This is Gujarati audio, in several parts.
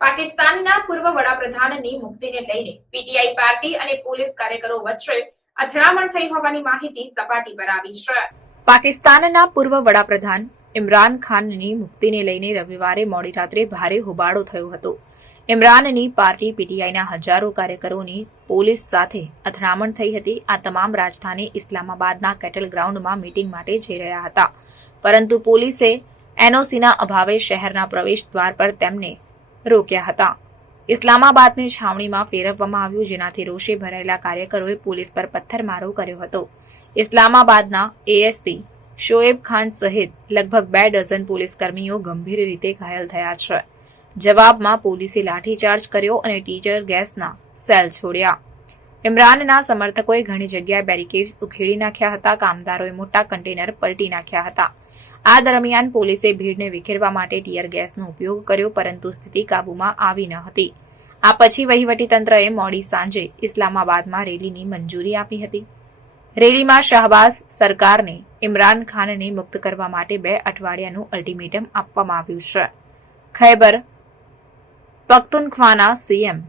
પાકિસ્તાનના પૂર્વ વડાપ્રધાનની મુક્તિને લઈને પીટીઆઈ પાર્ટી અને પોલીસ કાર્યકરો વચ્ચે અથડામણ થઈ હોવાની માહિતી સપાટી પર આવી છે. પાકિસ્તાનના પૂર્વ વડાપ્રધાન ઇમરાન ખાનની મુક્તિને લઈને રવિવારે મોડી રાત્રે ભારે હોબાળો થયો હતો. ઇમરાનની પાર્ટી પીટીઆઈના હજારો કાર્યકરોની પોલીસ સાથે અથડામણ થઈ હતી. આ તમામ રાજધાની ઇસ્લામાબાદના કેટલ ગ્રાઉન્ડમાં મીટિંગ માટે જઈ રહ્યા હતા. પરંતુ પોલીસે એનઓસીના અભાવે શહેરના પ્રવેશ દ્વાર પર તેમને રોક્યા હતા. ઇસ્લામાબાદની છાવણીમાં ફેરવવામાં આવ્યું, જેનાથી રોષે ભરાયેલા કાર્યકરોએ પોલીસ પર પથ્થરમારો કર્યો હતો. ઇસ્લામાબાદના એએસપી શોએબ ખાન સહિત લગભગ બે ડઝન પોલીસ કર્મીઓ ગંભીર રીતે ઘાયલ થયા છે. જવાબમાં પોલીસે લાઠીચાર્જ કર્યો અને ટીચર ગેસના સેલ છોડ્યા. ઇમરાનના સમર્થકોએ ઘણી જગ્યાએ બેરિકેડ્સ ઉખેડી નાખ્યા હતા, કામદારોએ મોટા કન્ટેનર પલટી નાખ્યા હતા. આ દરમિયાન પોલીસે ભીડને વિખેરવા માટે ટીયર ગેસનો ઉપયોગ કર્યો, પરંતુ સ્થિતિ કાબૂમાં આવી ન હતી. આ પછી વહીવટીતંત્રએ મોડી સાંજે ઇસ્લામાબાદમાં રેલીની મંજૂરી આપી હતી. રેલીમાં શાહબાઝ સરકારને ઇમરાન ખાનને મુક્ત કરવા માટે બે અઠવાડિયાનું અલ્ટિમેટમ આપવામાં આવ્યું છે. ખૈબર, પખ્તુનખ્વાના સીએમ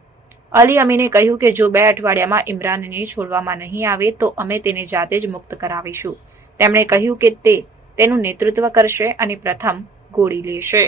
અલી અમીને કહ્યું કે જો બે અઠવાડિયામાં ઇમરાનને છોડવામાં નહીં આવે, તો અમે તેને જાતે જ મુક્ત કરાવીશું. તેમણે કહ્યું કે તે તેનું નેતૃત્વ કરશે અને પ્રથમ ગોળી લેશે.